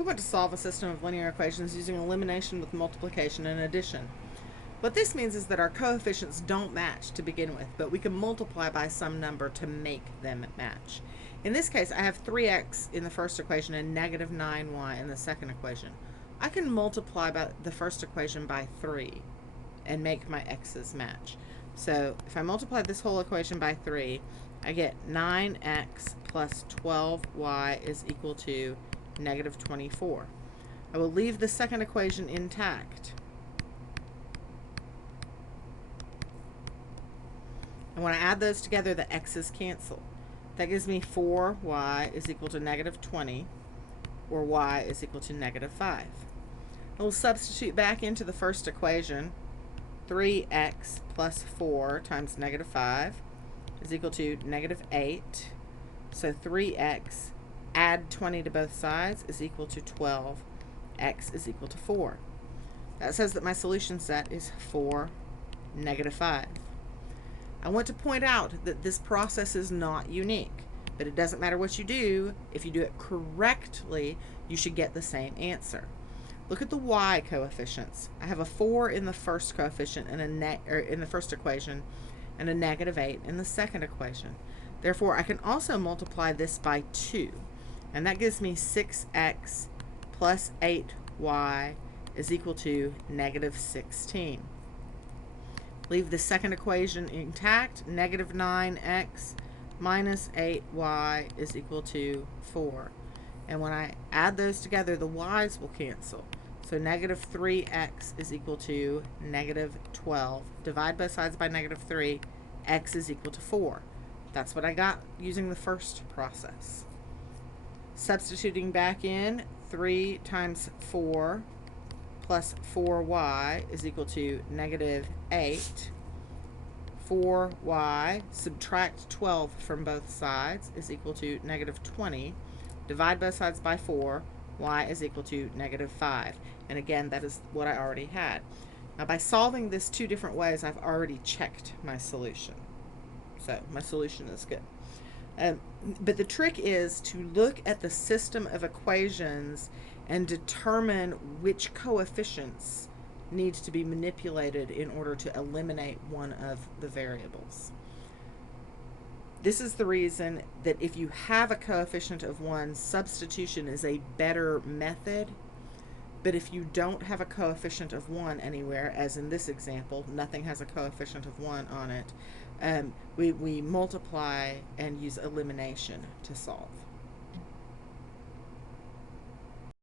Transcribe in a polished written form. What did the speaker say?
We want to solve a system of linear equations using elimination with multiplication and addition. What this means is that our coefficients don't match to begin with, but we can multiply by some number to make them match. In this case, I have 3x in the first equation and negative 9y in the second equation. I can multiply by the first equation by 3 and make my x's match. So if I multiply this whole equation by 3, I get 9x plus 12y is equal to negative 24. I will leave the second equation intact. And when I add those together, the x's cancel. That gives me 4y is equal to negative 20, or y is equal to negative 5. I will substitute back into the first equation. 3x plus 4 times negative 5 is equal to negative 8. So 3x, add 20 to both sides, is equal to 12. X is equal to 4. That says that my solution set is 4, negative 5. I want to point out that this process is not unique, but it doesn't matter what you do. If you do it correctly, you should get the same answer. Look at the y coefficients. I have a 4 in the first coefficient and in the first equation, and a negative 8 in the second equation. Therefore, I can also multiply this by 2, and that gives me 6x plus 8y is equal to negative 16. Leave the second equation intact. Negative 9x minus 8y is equal to 4. And when I add those together, the y's will cancel. So negative 3x is equal to negative 12. Divide both sides by negative 3. X is equal to 4. That's what I got using the first process. Substituting back in, 3 times 4 plus 4y is equal to negative 8. 4y, subtract 12 from both sides, is equal to negative 20. Divide both sides by 4, y is equal to negative 5. And again, that is what I already had. Now, by solving this two different ways, I've already checked my solution. So my solution is good. But the trick is to look at the system of equations and determine which coefficients need to be manipulated in order to eliminate one of the variables. This is the reason that if you have a coefficient of 1, substitution is a better method. But if you don't have a coefficient of 1 anywhere, as in this example, nothing has a coefficient of 1 on it, we multiply and use elimination to solve.